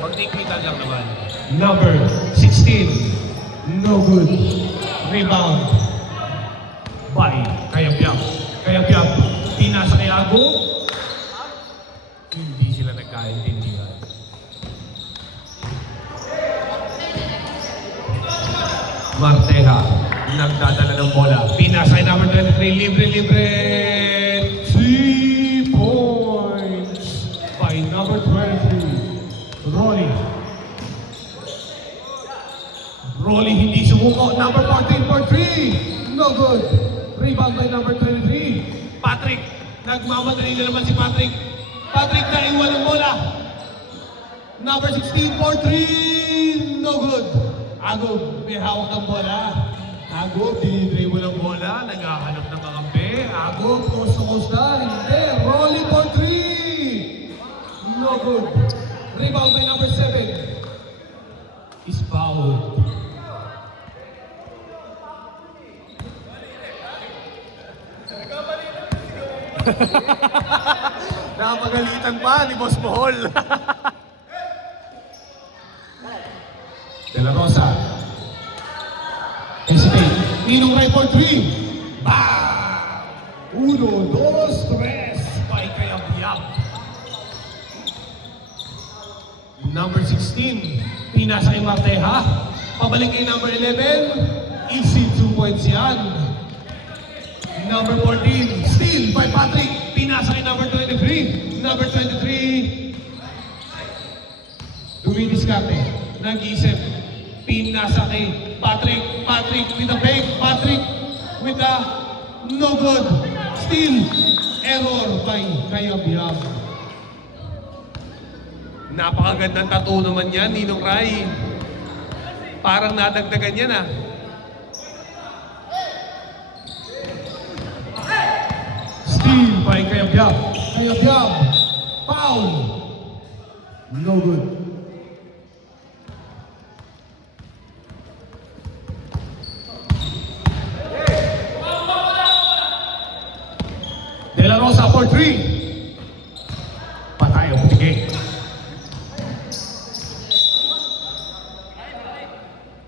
Pag tikita lang naman. Number 16. No good. Rebound. By Kayabyab. Kayabyab. Pinasa kay Ago. Hindi sila nagkaintindihan. Marteja. Nagdadala ng bola. Pinasa kay number 23. Libre. 3 points by number 23. Rolly hindi sumuko. Number 14 for 3. No good. Rebound by number 23. Patrick. Nagmamadali na naman si Patrick. Patrick na iwan ng bola. Number 16 for 3. No good. Agog, may hawak ng bola. Agog, dinidribble ng bola. Naghahanap ng kakampi. Agog, coast to coast na. Hindi. Rolly for 3. No good. Rebound by number 7. Is fouled. Nakapagalitan pa ni Boss Bohol. De La Rosa. Hesitate. Ninong right for 3. Bam! 1, 2, 3. By Kayabyab. Number 16. Pinasa kay Marteja. Pabalik kay number 11. Easy 2 points yan. Number 14. Steal by Patrick. Pinasa kay number 23. Number 23. Dumidiskarte. Nag-isip. Pinasa kay Patrick. Patrick with the fake. Patrick with the no good. Steal. Error by Kayabyab. Napakagandang tattoo naman yan, Ninong Rai. Parang nadagdagan yan ah. Steal by Kayabyab. Kayabyab. Foul. No good. De La Rosa for 3. Patay ang putigay.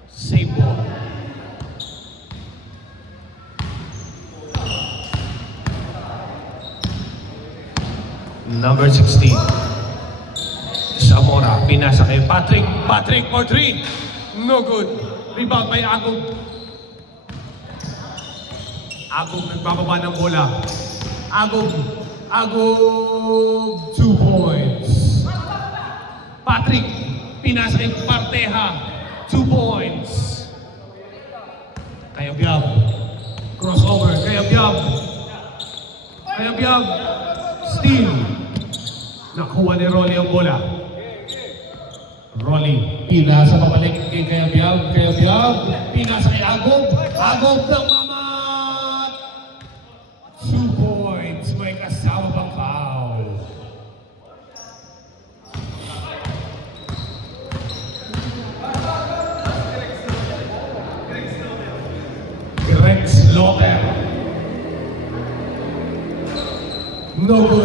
Save ball. Number 16. Zamora, pinasa kay Patrick. Patrick for 3. No good. Rebound by Agog. Agog nagbababa ng bola. Agog. Agog. 2 points. Patrick, pinasa kay Marteja. 2 points. Kayabyab. Crossover. Kayabyab. Kayabyab. Steal. Nakuha ni Rolly ang bola. Rolly. Pinasa pabalik kay Kayabyab. Kayabyab. Pinasa kay Agog. Agog ng mamat. 2 points. May kasama pang foul. Rex Loper. No good.